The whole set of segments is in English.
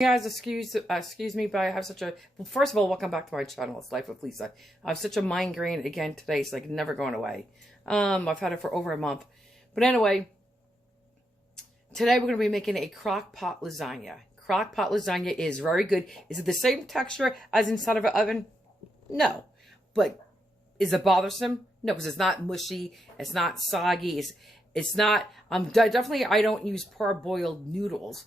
Guys, excuse me, but I have such a, well, first of all, welcome back to my channel. It's Life with Lisa. I have such a migraine again today. It's like never going away. I've had it for over a month. But anyway, today we're going to be making a crock pot lasagna. Crock pot lasagna is very good. Is it the same texture as inside of an oven? No. But is it bothersome? No, because it's not mushy. It's not soggy. It's not, definitely I don't use parboiled noodles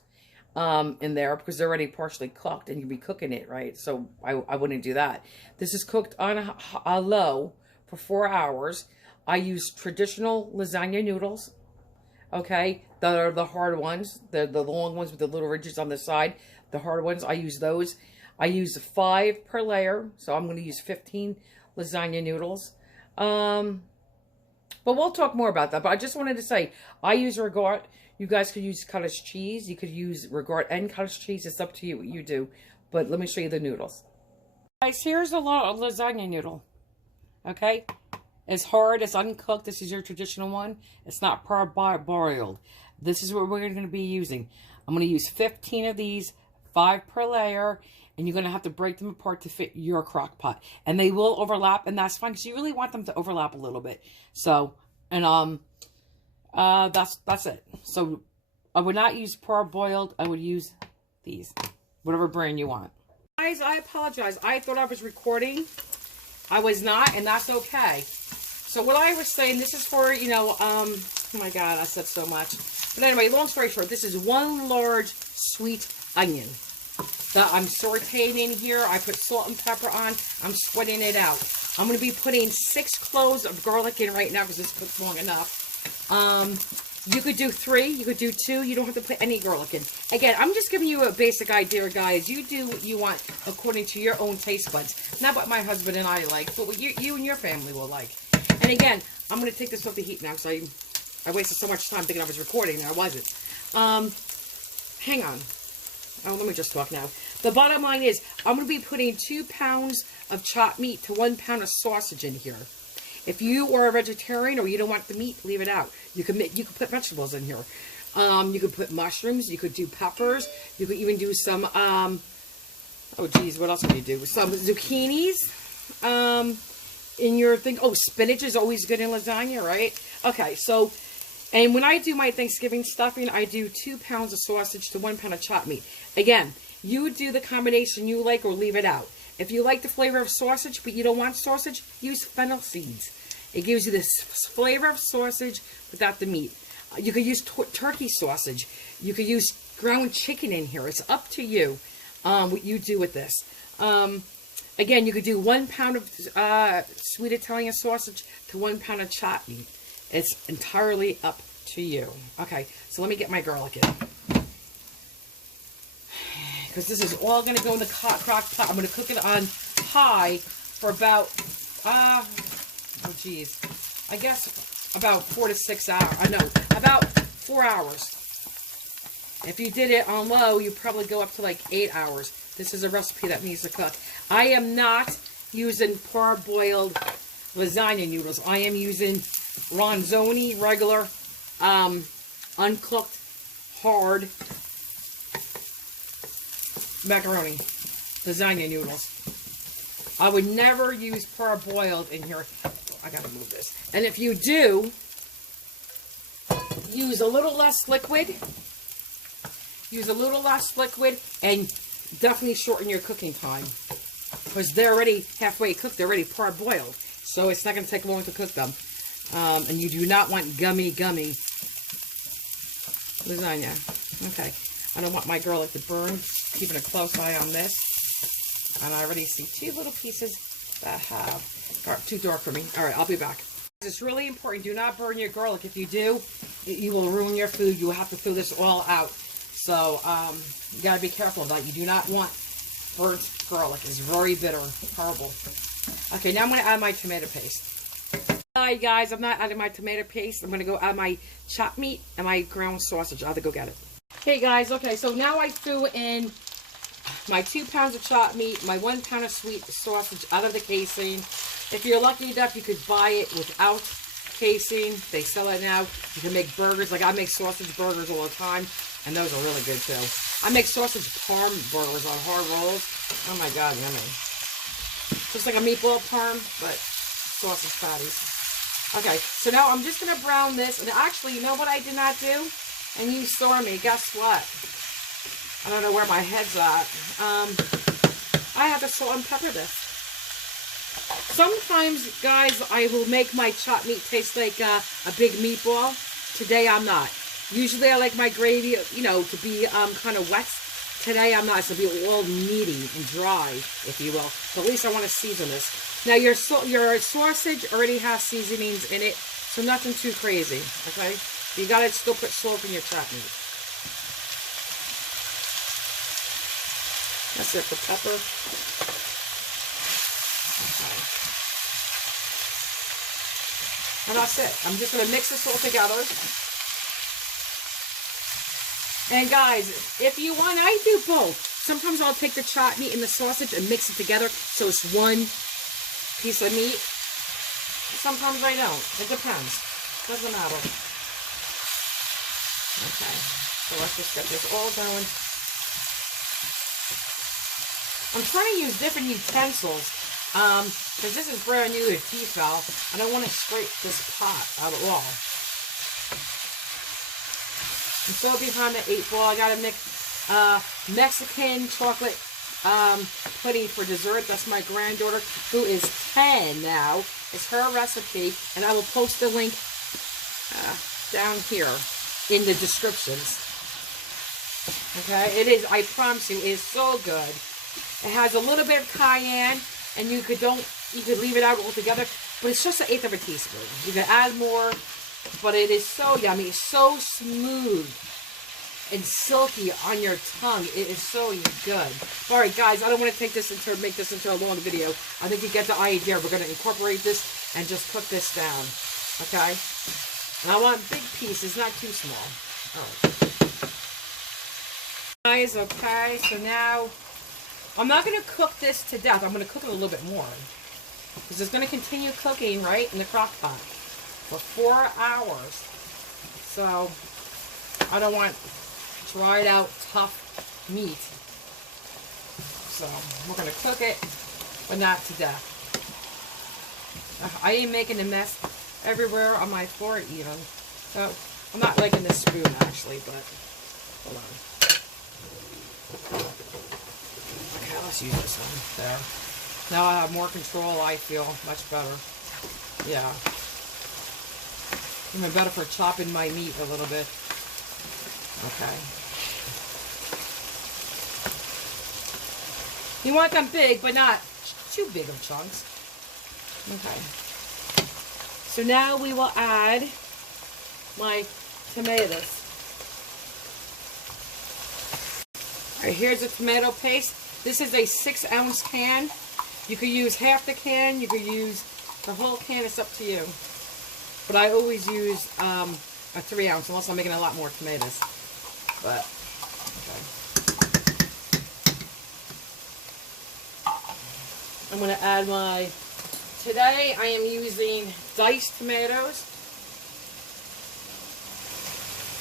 in there because they're already partially cooked and you'd be cooking it, right? So I wouldn't do that. This is cooked on a low for 4 hours. I use traditional lasagna noodles, okay? That are the hard ones, the long ones with the little ridges on the side. The hard ones, I use those. I use 5 per layer, so I'm going to use 15 lasagna noodles. But we'll talk more about that. But I just wanted to say, I use regard. You guys could use cottage cheese. You could use regard and cottage cheese. It's up to you what you do. But let me show you the noodles. Guys, here's a lasagna noodle. Okay? It's hard. It's uncooked. This is your traditional one. It's not parboiled. This is what we're going to be using. I'm going to use 15 of these, 5 per layer. And you're going to have to break them apart to fit your crock pot. And they will overlap, and that's fine because you really want them to overlap a little bit. So, and that's it. So I would not use parboiled. I would use these, whatever brand you want. Guys, I apologize. I thought I was recording. I was not, and that's okay. So what I was saying, this is for, you know, oh my God, I said so much. But anyway, long story short, this is 1 large sweet onion that I'm sauteing in here. I put salt and pepper on. I'm sweating it out. I'm going to be putting 6 cloves of garlic in right now because this cooks long enough. You could do 3. You could do 2. You don't have to put any garlic in. Again, I'm just giving you a basic idea, guys. You do what you want according to your own taste buds. Not what my husband and I like, but what you and your family will like. And again, I'm going to take this off the heat now because I wasted so much time thinking I was recording and I wasn't. Hang on. Oh, let me just talk now. The bottom line is, I'm going to be putting 2 pounds of chopped meat to 1 pound of sausage in here. If you are a vegetarian or you don't want the meat, leave it out. You can put vegetables in here. You could put mushrooms. You could do peppers. You could even do some, oh geez, what else can you do? Some zucchinis in your thing. Oh, spinach is always good in lasagna, right? Okay, so, and when I do my Thanksgiving stuffing, I do 2 pounds of sausage to 1 pound of chopped meat. Again, you do the combination you like or leave it out. If you like the flavor of sausage, but you don't want sausage, use fennel seeds. It gives you this flavor of sausage without the meat. You could use turkey sausage. You could use ground chicken in here. It's up to you what you do with this. Again, you could do 1 pound of sweet Italian sausage to 1 pound of chopped meat. It's entirely up to you. Okay, so let me get my garlic in. Because this is all going to go in the crock pot. I'm going to cook it on high for about, oh geez, I guess about 4 to 6 hours. No, about 4 hours. If you did it on low, you probably go up to like 8 hours. This is a recipe that needs to cook. I am not using parboiled lasagna noodles. I am using ronzoni, regular, uncooked, hard macaroni, lasagna noodles. I would never use parboiled in here. I gotta move this. And if you do, use a little less liquid. Use a little less liquid and definitely shorten your cooking time. Because they're already halfway cooked. They're already parboiled. So it's not going to take long to cook them. And you do not want gummy lasagna. Okay. I don't want my garlic to burn. Keeping a close eye on this. And I already see 2 little pieces that have, too dark for me. Alright, I'll be back. It's really important. Do not burn your garlic. If you do, you will ruin your food. You will have to throw this all out. So, you got to be careful of that. You do not want burnt garlic. It's very bitter. Horrible. Okay, now I'm going to add my tomato paste. Alright guys, I'm not adding my tomato paste. I'm going to go add my chopped meat and my ground sausage. I'll have to go get it. Okay guys, okay, so now I threw in my 2 pounds of chopped meat, my 1 pound of sweet sausage out of the casing. If you're lucky enough, you could buy it without casing. They sell it now. You can make burgers. Like I make sausage burgers all the time. And those are really good too. I make sausage parm burgers on hard rolls. Oh my God, yummy. Just like a meatball parm, but sausage patties. Okay, so now I'm just going to brown this. And actually, you know what I did not do? And you saw me. Guess what? I don't know where my head's at. I have to salt and pepper this. Sometimes, guys, I will make my chopped meat taste like a big meatball. Today, I'm not. Usually, I like my gravy, you know, to be kind of wet. Today, I'm not. It's going to be all meaty and dry, if you will. But at least I want to season this. Now, your sausage already has seasonings in it, so nothing too crazy, okay? You got to still put salt in your chopped meat. That's it for pepper. Okay. And that's it. I'm just going to mix this all together. And guys, if you want, I do both. Sometimes I'll take the chopped meat and the sausage and mix it together so it's one piece of meat. Sometimes I don't. It depends. Doesn't matter. Okay. So let's just get this all going. I'm trying to use different utensils. Because this is brand new to T-Fowl. I don't want to scrape this pot out at all. I'm so behind the 8 ball. I gotta make Mexican chocolate pudding for dessert. That's my granddaughter, who is 10 now. It's her recipe, and I will post the link down here in the descriptions. Okay, it is. I promise you, it is so good. It has a little bit of cayenne, and you could leave it out altogether, but it's just 1/8 of a teaspoon. You can add more. But it is so yummy. It's so smooth and silky on your tongue. It is so good. All right, guys, I don't want to make this into a long video. I think you get the idea. We're going to incorporate this and just cook this down. Okay? And I want big pieces, not too small. All right. Guys, okay, so now I'm not going to cook this to death. I'm going to cook it a little bit more. Because it's going to continue cooking, right, in the crock pot for 4 hours. So I don't want dried out tough meat. So we're going to cook it, but not to death. I ain't making a mess everywhere on my floor even. So I'm not liking this spoon actually, but hold on. Okay, let's use this one. There. Now I have more control. I feel much better. Yeah. Even better for chopping my meat a little bit. Okay. You want them big, but not too big of chunks. Okay. So now we will add my tomatoes. Alright, here's the tomato paste. This is a 6-ounce can. You could use half the can. You could use the whole can. It's up to you. But I always use a 3-ounce, unless I'm making a lot more tomatoes. But, okay. I'm going to add my, today I am using diced tomatoes.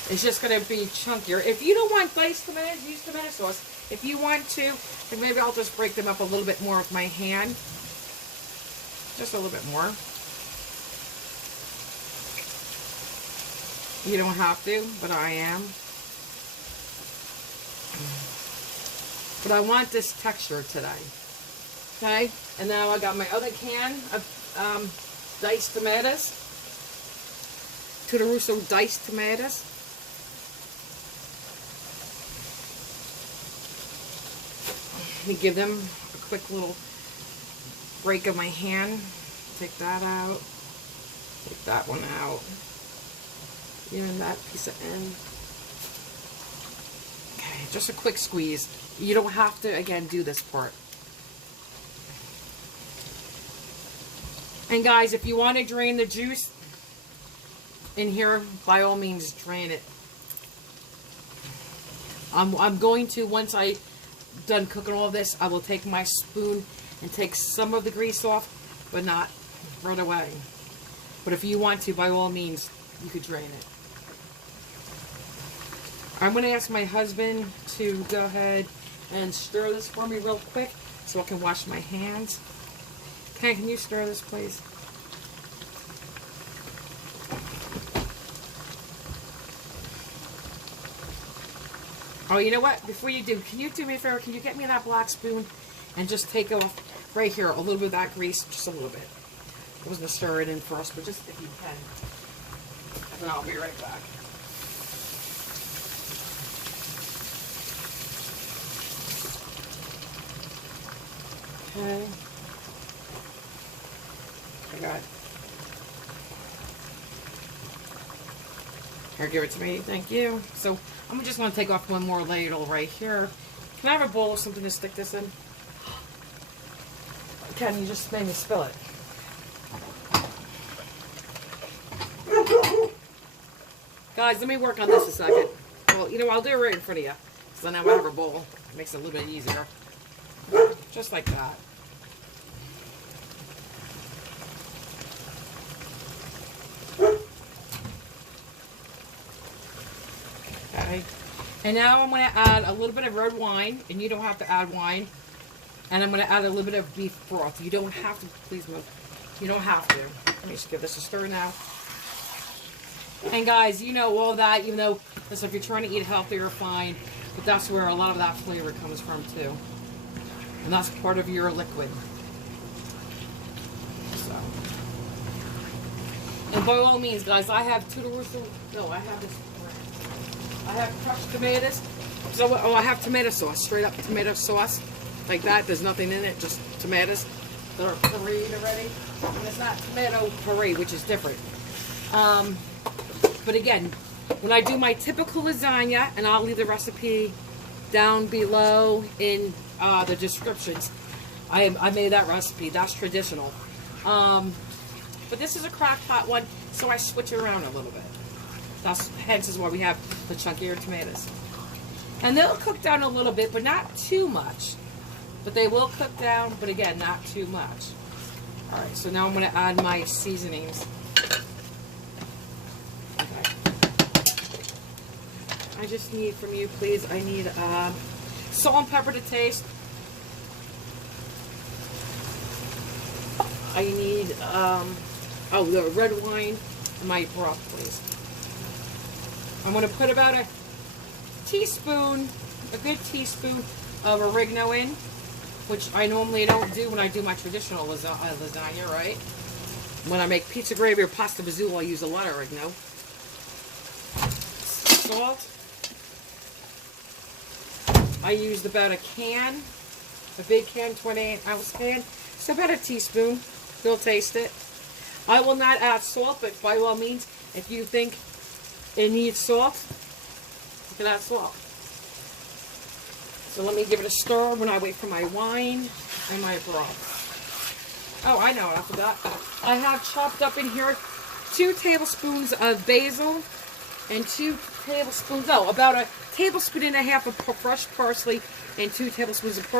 It's just going to be chunkier. If you don't want diced tomatoes, use tomato sauce. If you want to, then maybe I'll just break them up a little bit more with my hand. Just a little bit more. You don't have to, but I am. But I want this texture today. Okay? And now I got my other can of diced tomatoes. To the Russo diced tomatoes. Let me give them a quick little break of my hand. Take that out. Take that one out. Even that piece of end. Okay, just a quick squeeze. You don't have to, again, do this part. And guys, if you want to drain the juice in here, by all means, drain it. I'm going to, once I done cooking all this, I will take my spoon and take some of the grease off, but not right away. But if you want to, by all means, you could drain it. I'm going to ask my husband to go ahead and stir this for me real quick so I can wash my hands. Ken, can you stir this, please? Oh, you know what? Before you do, can you do me a favor? Can you get me that black spoon and just take off right here a little bit of that grease, just a little bit. I was going to stir it in first, but just if you can. And I'll be right back. Okay. I got it. Here, give it to me. Thank you. So, I'm just going to take off one more ladle right here. Can I have a bowl or something to stick this in? Ken, you just made me spill it. Guys, let me work on this a second. Well, you know, I'll do it right in front of you. So now I have a bowl. It makes it a little bit easier. Just like that. Okay. And now I'm going to add a little bit of red wine. And you don't have to add wine. And I'm going to add a little bit of beef broth. You don't have to. Please move. You don't have to. Let me just give this a stir now. And guys, you know all that, even though, listen, if you're trying to eat healthier, fine. But that's where a lot of that flavor comes from, too. And that's part of your liquid. So. And by all means, guys, I have I have this. I have crushed tomatoes. So, I have tomato sauce, straight up tomato sauce. Like that. There's nothing in it, just tomatoes that are pureed already. And it's not tomato puree, which is different. But again, when I do my typical lasagna, and I'll leave the recipe down below in the descriptions, I made that recipe. That's traditional. But this is a crock pot one, so I switch it around a little bit. Hence is why we have the chunkier tomatoes. And they'll cook down a little bit, but not too much. But they will cook down, but again, not too much. Alright, so now I'm going to add my seasonings. Okay. I just need from you, please, I need salt and pepper to taste. I need, the red wine and my broth, please. I'm going to put about a good teaspoon of oregano in, which I normally don't do when I do my traditional lasagna, right? When I make pizza gravy or pasta fazool, I use a lot of oregano. Salt. I used about a can, a big can, 28-ounce can. So about a teaspoon. You'll taste it. I will not add salt, but by all means, if you think it needs salt, you can add salt. So let me give it a stir when I wait for my wine and my broth. Oh, I know, I forgot. I have chopped up in here 2 tablespoons of basil and 2 tablespoons, about a tablespoon and a half of fresh parsley and 2 tablespoons of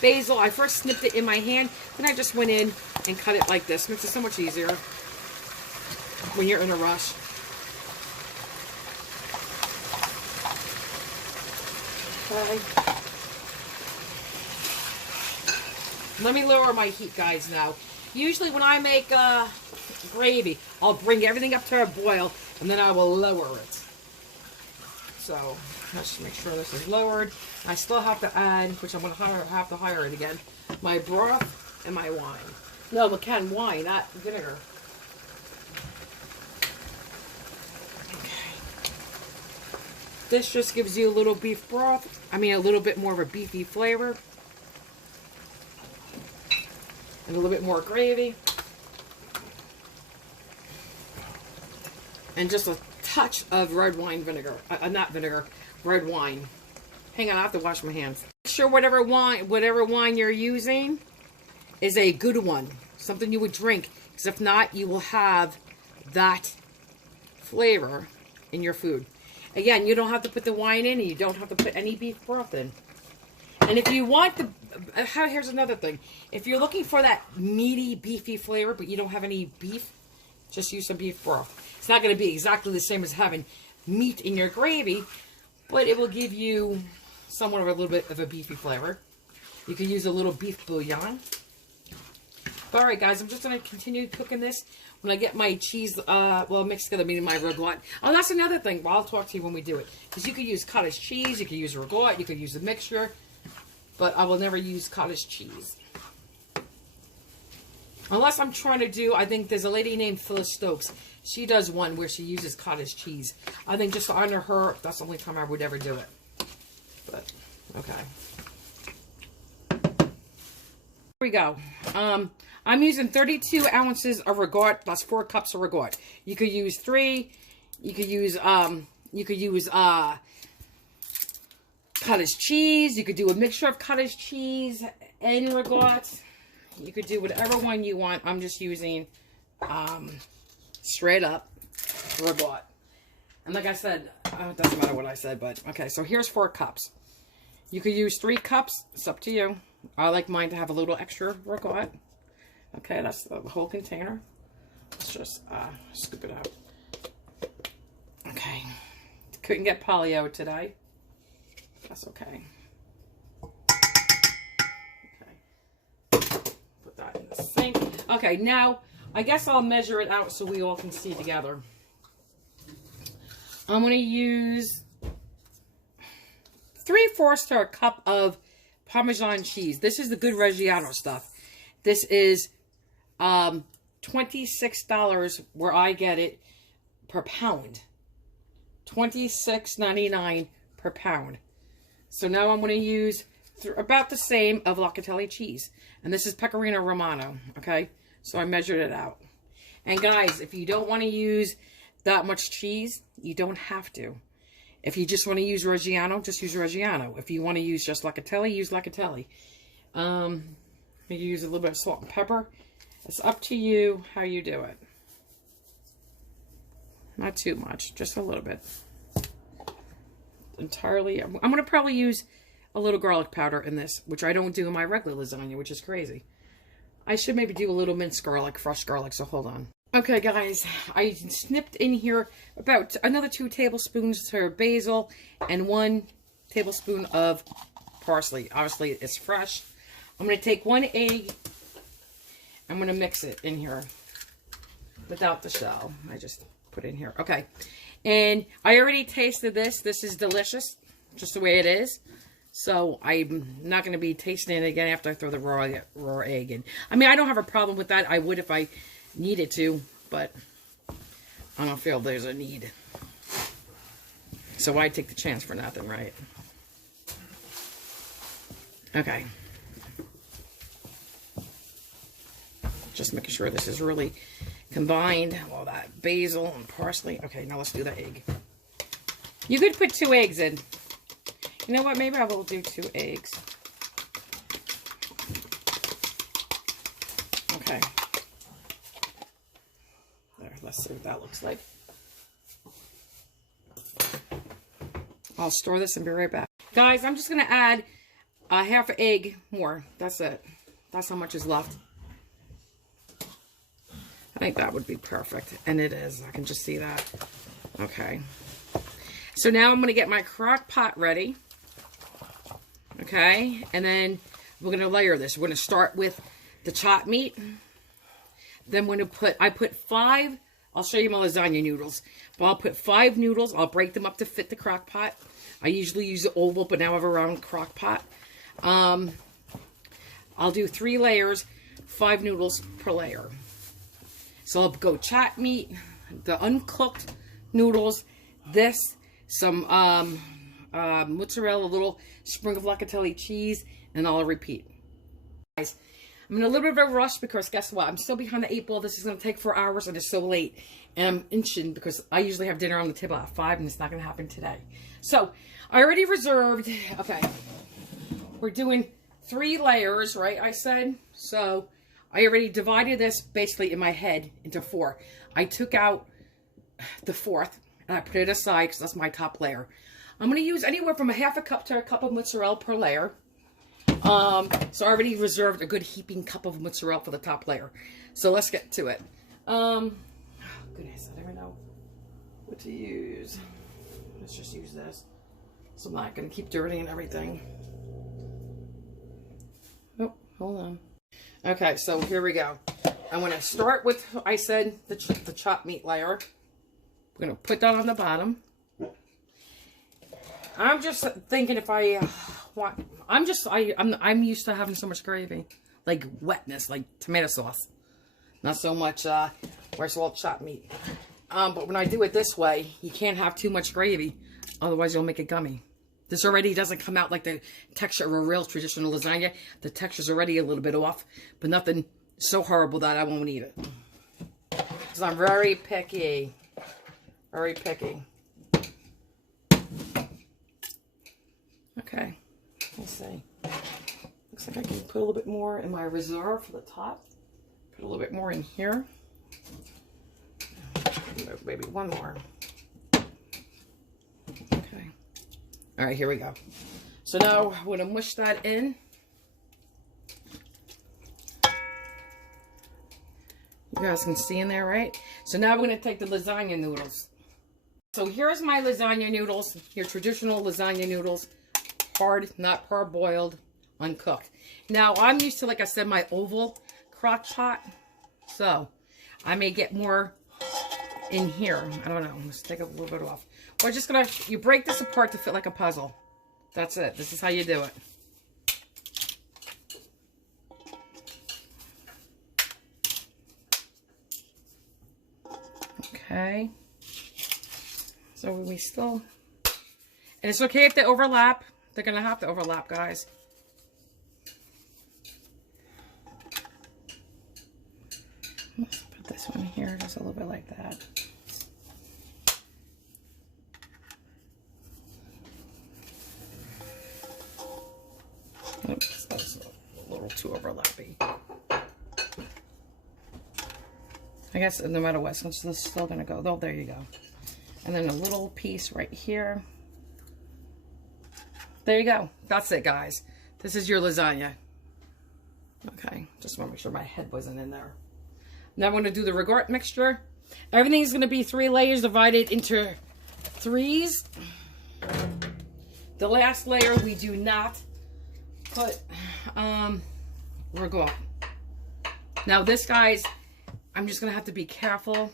basil. I first snipped it in my hand, then I just went in and cut it like this. Makes it so much easier when you're in a rush. Okay. Let me lower my heat, guys, now. Usually when I make gravy, I'll bring everything up to a boil, and then I will lower it. So, let's just make sure this is lowered. I still have to add, which I'm going to have to hire it again, my broth and my wine. No, McCann wine, not vinegar. This just gives you a little beef broth. I mean, a little bit more of a beefy flavor. And a little bit more gravy. And just a touch of red wine vinegar. Not vinegar, red wine. Hang on, I have to wash my hands. Make sure whatever wine you're using is a good one. Something you would drink. Because if not, you will have that flavor in your food. Again, you don't have to put the wine in, and you don't have to put any beef broth in. And if you want here's another thing. If you're looking for that meaty, beefy flavor, but you don't have any beef, just use some beef broth. It's not going to be exactly the same as having meat in your gravy, but it will give you somewhat of a little bit of a beefy flavor. You can use a little beef bouillon. But all right, guys, I'm just going to continue cooking this. When I get my cheese, well, mixed together, meaning my ragout. Oh, that's another thing. Well, I'll talk to you when we do it. Because you could use cottage cheese, you could use ragout, you could use a mixture. But I will never use cottage cheese. Unless I'm trying to do, I think there's a lady named Phyllis Stokes. She does one where she uses cottage cheese. I think just to honor her, that's the only time I would ever do it. But, okay. Here we go. I'm using 32 ounces of ragout. That's 4 cups of ragout. You could use 3. You could use cottage cheese. You could do a mixture of cottage cheese and ragout. You could do whatever one you want. I'm just using straight up ragout. And like I said, it doesn't matter what I said, but okay, so here's 4 cups. You could use 3 cups. It's up to you. I like mine to have a little extra ragout. Okay, that's the whole container. Let's just scoop it out. Okay. Couldn't get polio today. That's okay. Put that in the sink. Okay, now I guess I'll measure it out so we all can see together. I'm going to use 3/4 to a cup of Parmesan cheese. This is the good Reggiano stuff. This is $26 where I get it per pound. $26.99 per pound. So now I'm going to use about the same of Locatelli cheese. And this is Pecorino Romano, okay? So I measured it out. And guys, if you don't want to use that much cheese, you don't have to. If you just want to use Reggiano, just use Reggiano. If you want to use just Locatelli, use Locatelli. You use a little bit of salt and pepper. It's up to you how you do it. Not too much, just a little bit. Entirely, I'm going to probably use a little garlic powder in this, which I don't do in my regular lasagna, which is crazy. I should maybe do a little minced garlic, fresh garlic, so hold on. Okay, guys, I snipped in here about another 2 tablespoons of basil and 1 tablespoon of parsley. Obviously, it's fresh. I'm going to take 1 egg. I'm going to mix it in here without the shell. I just put it in here. Okay. And I already tasted this. This is delicious, just the way it is. So I'm not going to be tasting it again after I throw the raw egg in. I mean, I don't have a problem with that. I would if I needed to, but I don't feel there's a need. So why take the chance for nothing, right? Okay. Just making sure this is really combined. All that basil and parsley. Okay, now let's do the egg. You could put 2 eggs in. You know what? Maybe I will do 2 eggs. Okay. There, let's see what that looks like. I'll store this and be right back. Guys, I'm just going to add a half an egg more. That's it. That's how much is left. I think that would be perfect. And it is. I can just see that. Okay. So now I'm going to get my crock pot ready. Okay. And then we're going to layer this. We're going to start with the chopped meat. Then we're going to put, I put 5, I'll show you my lasagna noodles. But I'll put 5 noodles. I'll break them up to fit the crock pot. I usually use the oval, but now I have a round crock pot. I'll do 3 layers, 5 noodles per layer. So I'll go chopped meat, the uncooked noodles, this, some mozzarella, a little sprig of Locatelli cheese, and I'll repeat. Guys, I'm in a little bit of a rush because guess what? I'm still behind the 8 ball. This is going to take 4 hours and it's so late. And I'm inching because I usually have dinner on the table at 5 and it's not going to happen today. So I already reserved, okay, we're doing 3 layers, right? I said, so I already divided this basically in my head into 4. I took out the 4th and I put it aside because that's my top layer. I'm going to use anywhere from a half a cup to a cup of mozzarella per layer. So I already reserved a good heaping cup of mozzarella for the top layer. So let's get to it. Oh goodness, I never know what to use. Let's just use this. so I'm not going to keep dirtying everything. Oh, hold on. Okay, so here we go. I'm going to start with, I said, the chopped meat layer. We're going to put that on the bottom. I'm just thinking if I want, I'm used to having so much gravy, like wetness, like tomato sauce. Not so much, where's all chopped meat. But when I do it this way, you can't have too much gravy, otherwise you'll make it gummy. This already doesn't come out like the texture of a real traditional lasagna. The texture's already a little bit off, but nothing so horrible that I won't eat it. Because I'm very picky. Very picky. Okay, let's see. Looks like I can put a little bit more in my reserve for the top. Put a little bit more in here. Maybe one more. Okay. All right, here we go. So now I'm going to mush that in. You guys can see in there, right? So now we're going to take the lasagna noodles. So here's my lasagna noodles, your traditional lasagna noodles. Hard, not parboiled, uncooked. Now, I'm used to, like I said, my oval crock pot. So, I may get more in here. I don't know. Let's take a little bit off. We're just going to, you break this apart to fit like a puzzle. That's it. This is how you do it. Okay. So we still, and it's okay if they overlap. They're going to have to overlap, guys. Let's put this one here just a little bit like that. Oops, that's a little too overlappy. I guess no matter what, since this is still going to go. Oh, there you go. And then a little piece right here. There you go. That's it, guys. This is your lasagna. Okay, just want to make sure my head wasn't in there. Now I'm going to do the regard mixture. Everything's going to be 3 layers divided into 3s. The last layer we do not put regard. Now this, guys, I'm just going to have to be careful.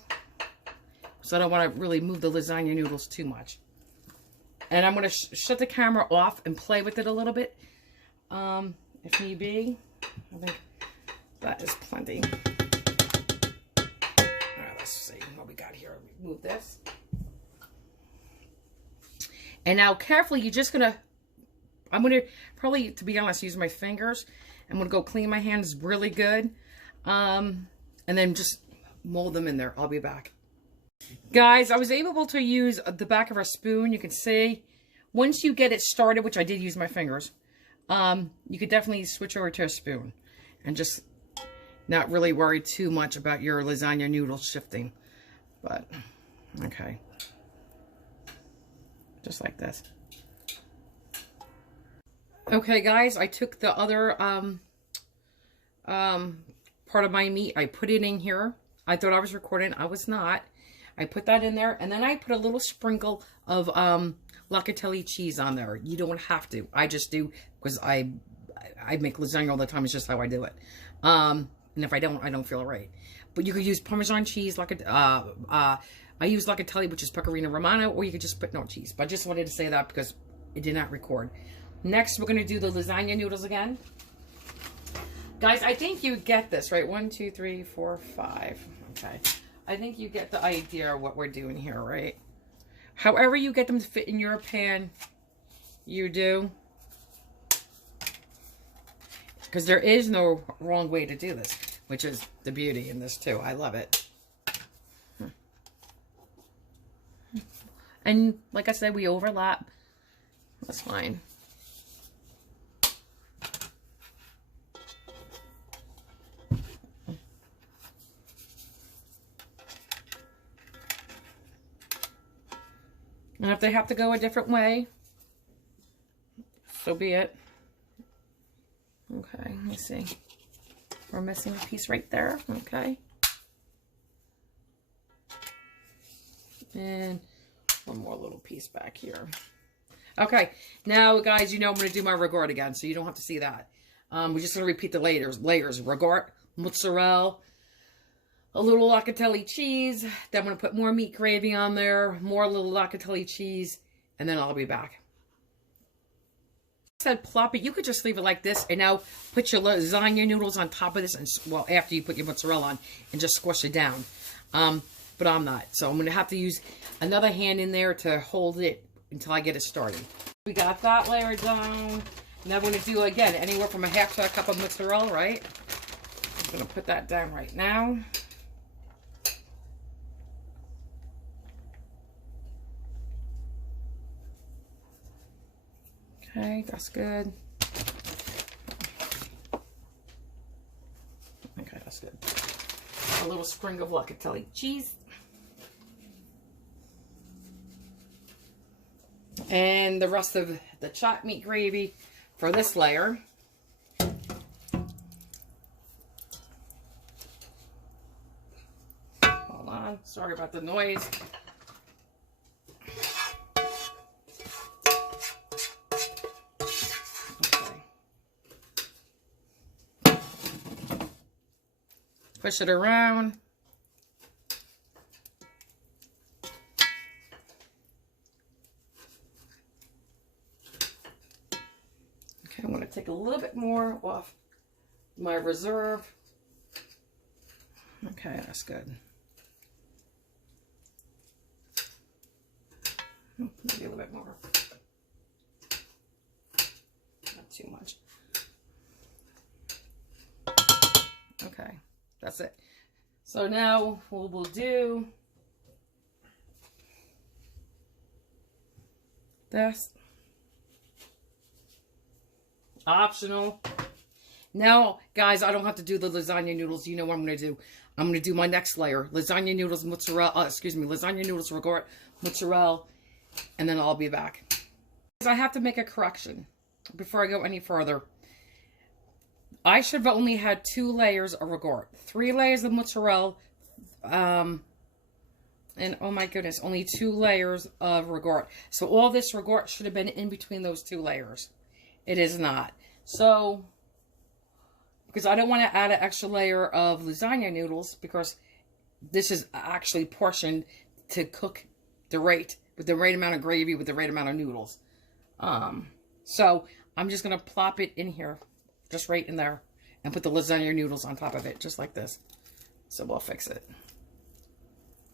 So I don't want to really move the lasagna noodles too much. And I'm going to shut the camera off and play with it a little bit. If need be. I think that is plenty. All right, let's see what we got here. Move this. And now carefully, you're just going to, I'm going to probably, to be honest, use my fingers. I'm going to go clean my hands really good. And then just mold them in there. I'll be back. Guys, I was able to use the back of a spoon. You can see, once you get it started, which I did use my fingers, you could definitely switch over to a spoon and just not really worry too much about your lasagna noodles shifting. But, okay. Just like this. Okay, guys, I took the other part of my meat. I put it in here. I thought I was recording. I was not. I put that in there, and then I put a little sprinkle of Locatelli cheese on there. You don't have to. I just do, because I make lasagna all the time. It's just how I do it. And if I don't feel it right. But you could use Parmesan cheese, I use Locatelli, which is Pecorino Romano, or you could just put no cheese. But I just wanted to say that because it did not record. Next, we're going to do the lasagna noodles again. Guys, I think you get this, right? 1, 2, 3, 4, 5. Okay. I think you get the idea of what we're doing here, right? However you get them to fit in your pan, you do. Because there is no wrong way to do this, which is the beauty in this too. I love it. And like I said, we overlap. That's fine. And if they have to go a different way, so be it. Okay, let me see. We're missing a piece right there. Okay. And one more little piece back here. Okay, now guys, you know I'm going to do my regard again, so you don't have to see that. We're just going to repeat the layers. Regard, mozzarella, a little locatelli cheese. Then I'm going to put more meat gravy on there, more little locatelli cheese, and then I'll be back. I said plop it. You could just leave it like this, and now put your lasagna noodles on top of this, and well, after you put your mozzarella on, and just squish it down. But I'm not, so I'm going to have to use another hand in there to hold it until I get it started. We got that layer down. Now we're going to do, again, anywhere from a half to a cup of mozzarella, right? I'm going to put that down right now. Okay, that's good. Okay, that's good. A little sprig of locatelli cheese. And the rest of the chopped meat gravy for this layer. Hold on, sorry about the noise. Okay. Push it around. I'm going to take a little bit more off my reserve. Okay, that's good. Maybe a little bit more. Not too much. Okay, that's it. So now what we'll do this. Optional. Now, guys, I don't have to do the lasagna noodles. You know what I'm going to do. I'm going to do my next layer. Lasagna noodles, mozzarella, lasagna noodles, regard, mozzarella, and then I'll be back. I have to make a correction before I go any further. I should have only had 2 layers of regard. 3 layers of mozzarella, and oh my goodness, only 2 layers of regard. So all this regard should have been in between those 2 layers. It is not. So, because I don't want to add an extra layer of lasagna noodles, because this is actually portioned to cook the right, with the right amount of gravy, with the right amount of noodles. So I'm just going to plop it in here, just right in there, and put the lasagna noodles on top of it, just like this. So we'll fix it.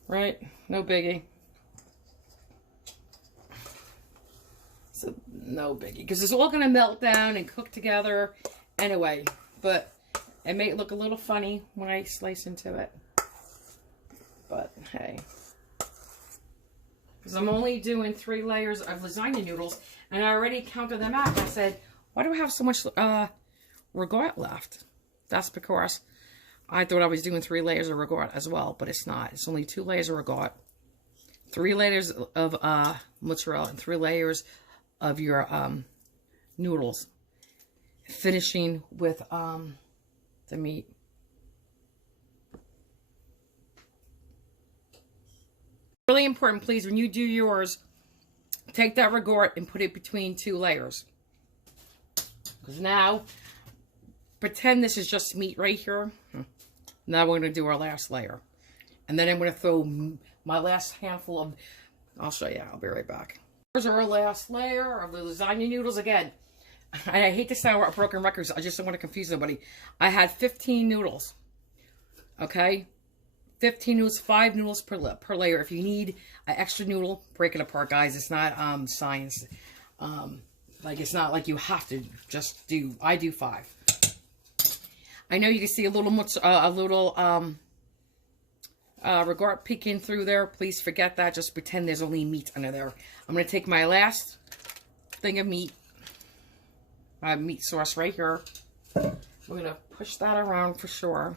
Right? No biggie. So, no biggie, because it's all going to melt down and cook together anyway, but it may look a little funny when I slice into it, but hey, because I'm only doing 3 layers of lasagna noodles, and I already counted them out. I said, why do I have so much regard left? That's because I thought I was doing 3 layers of regard as well, but it's not. It's only 2 layers of regard, 3 layers of mozzarella, and 3 layers of your noodles, finishing with the meat. Really important, please, when you do yours, take that regard and put it between 2 layers. Because now, pretend this is just meat right here. Now we're going to do our last layer. And then I'm going to throw my last handful of, I'll show you, I'll be right back. Here's our last layer of the lasagna noodles. Again, I hate to sound like broken records. I just don't want to confuse nobody. I had 15 noodles. Okay? 15 noodles, 5 noodles per layer. If you need an extra noodle, break it apart, guys. It's not science. Like, it's not like you have to just do, I do 5. I know you can see a little regard peeking through there. Please forget that. Just pretend there's only meat under there. I'm going to take my last thing of meat, my meat sauce right here. We're going to push that around for sure.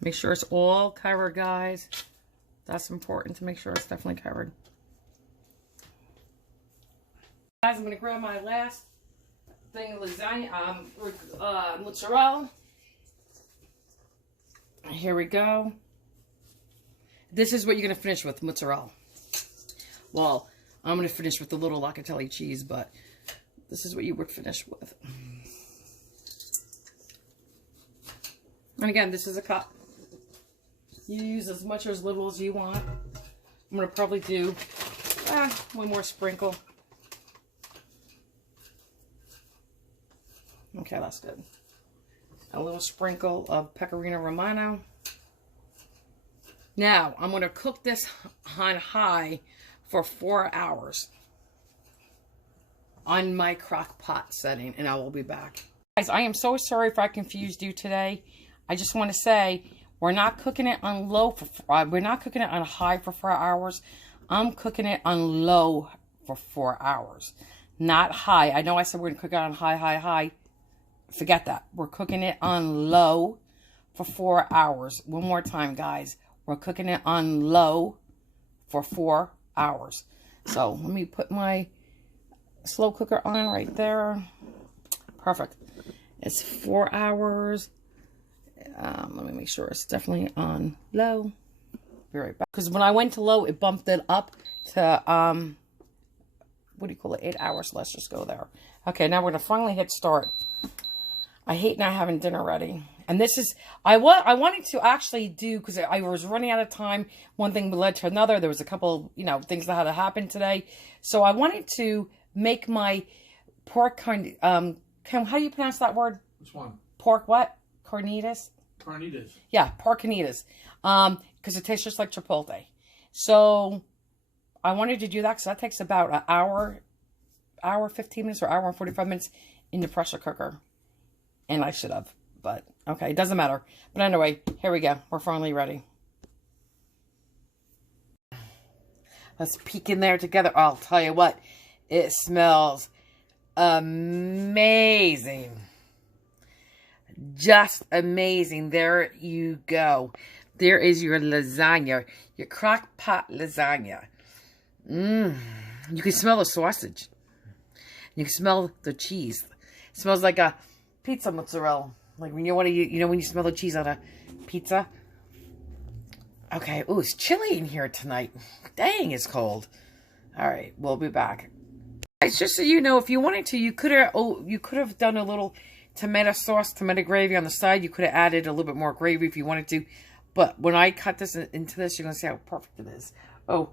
Make sure it's all covered, guys. That's important to make sure it's definitely covered. Guys, I'm going to grab my last thing of lasagna, mozzarella. Here we go. This is what you're going to finish with, mozzarella. Well, I'm going to finish with the little locatelli cheese, but this is what you would finish with. And again, this is a cup. You use as much or as little as you want. I'm going to probably do one more sprinkle. Okay, that's good. A little sprinkle of pecorino romano. Now, I'm going to cook this on high for 4 hours on my crock pot setting, and I will be back. Guys, I am so sorry if I confused you today. I just want to say we're not cooking it on low we're not cooking it on high for 4 hours. I'm cooking it on low for 4 hours, not high. I know I said we're going to cook it on high. Forget that. We're cooking it on low for 4 hours. One more time, guys. We're cooking it on low for 4 hours. So let me put my slow cooker on right there. Perfect. It's 4 hours. Let me make sure it's definitely on low. Be right back. Because when I went to low, it bumped it up to, what do you call it? 8 hours. Let's just go there. Okay, now we're going to finally hit start. I hate not having dinner ready. And this is, I wanted to actually do, because I was running out of time. One thing led to another. There was a couple, things that had to happen today. So I wanted to make my pork, how do you pronounce that word? Which one? Pork what? Carnitas? Carnitas. Yeah, pork carnitas. Because it tastes just like chipotle. So I wanted to do that because that takes about an hour 15 minutes, or hour and 45 minutes in the pressure cooker. And I should have, but okay, it doesn't matter. But anyway, here we go. We're finally ready. Let's peek in there together. I'll tell you what, it smells amazing. Just amazing. There you go. There is your lasagna, your crock pot lasagna. You can smell the sausage. You can smell the cheese. It smells like a pizza mozzarella. Like when you want to, when you smell the cheese on a pizza. Okay. Oh, it's chilly in here tonight. Dang, it's cold. All right, we'll be back. It's just so you know, if you wanted to, you could have done a little tomato sauce, tomato gravy on the side. You could have added a little bit more gravy if you wanted to. But when I cut this into this, you're gonna see how perfect it is. Oh.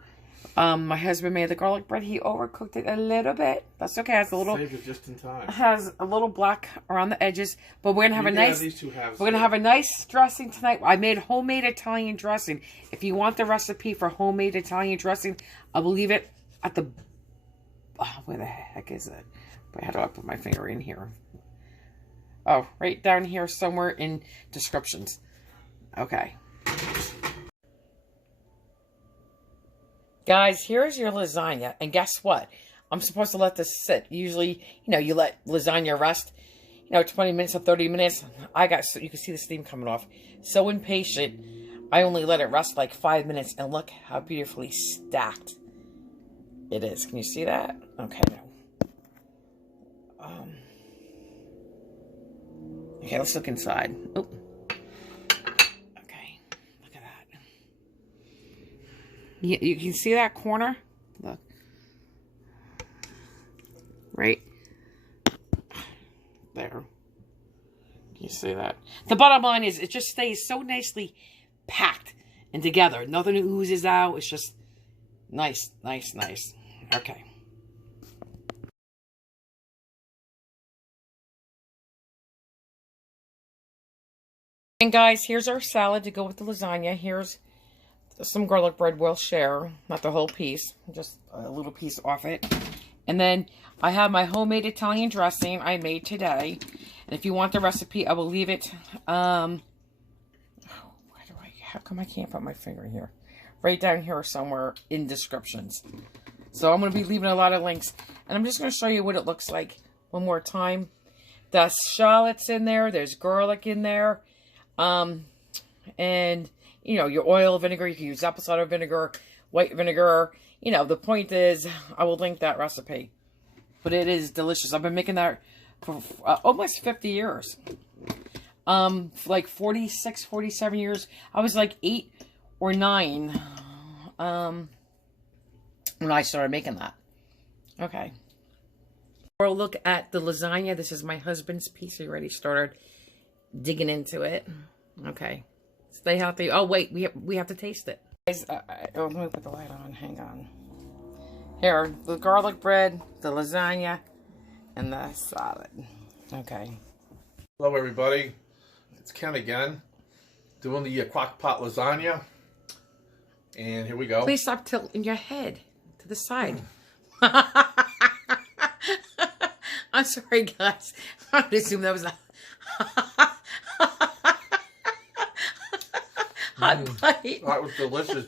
My husband made the garlic bread. He overcooked it a little bit. That's okay. It has a little. Saved it just in time. Has a little black around the edges, but we're gonna have we're gonna have a nice dressing tonight. I made homemade Italian dressing. If you want the recipe for homemade Italian dressing, I will leave it at the. Oh, where the heck is it? How do I put my finger in here? Oh, right down here somewhere in descriptions. Okay. Guys, here's your lasagna, and guess what? I'm supposed to let this sit. Usually, you let lasagna rest, 20 minutes or 30 minutes. You can see the steam coming off. So impatient, I only let it rest like 5 minutes, and look how beautifully stacked it is. Can you see that? Okay, now. Okay, let's look inside. Oh. You can see that corner? Look. Right? There. Can you see that? The bottom line is it just stays so nicely packed and together. Nothing oozes out. It's just nice, nice, nice. Okay. And guys, here's our salad to go with the lasagna. Here's some garlic bread we'll share, not the whole piece, just a little piece off it. And then I have my homemade Italian dressing I made today. And if you want the recipe, I will leave it. How come I can't put my finger in here? Right down here somewhere in descriptions. So I'm going to be leaving a lot of links. And I'm just going to show you what it looks like one more time. The shallots in there. There's garlic in there. And your oil, vinegar, you can use apple cider vinegar, white vinegar. The point is, I will link that recipe. But it is delicious. I've been making that for almost 50 years. like 46, 47 years. I was like 8 or 9 when I started making that. Okay. For a look at the lasagna. This is my husband's piece. He already started digging into it. Okay. Stay healthy. Oh, wait. We have to taste it. Guys, let me put the light on. Hang on. Here, the garlic bread, the lasagna, and the salad. Okay. Hello, everybody. It's Ken again, doing the crock pot lasagna. And here we go. Please stop tilting your head to the side. I'm sorry, guys. I would assume that was a hot bite. That was delicious.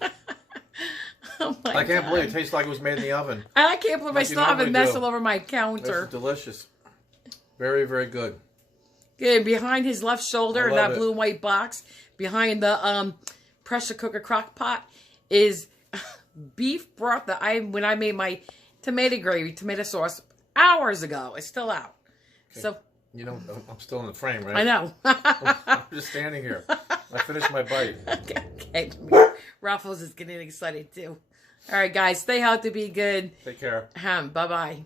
Oh my I can't God. believe it tastes like it was made in the oven. And I can't believe I Like you still have it normally mess do. all over my This counter. is delicious. Very, very good. Okay, behind his left shoulder, I in love that it. blue and white box, behind the pressure cooker crock pot, is beef broth that when I made my tomato gravy, tomato sauce, hours ago. It's still out. Okay. So You know, I'm still in the frame, right? I know. I'm just standing here. I finished my bite. Okay. Ruffles is getting excited too. All right, guys, stay healthy, be good. Take care. Bye-bye.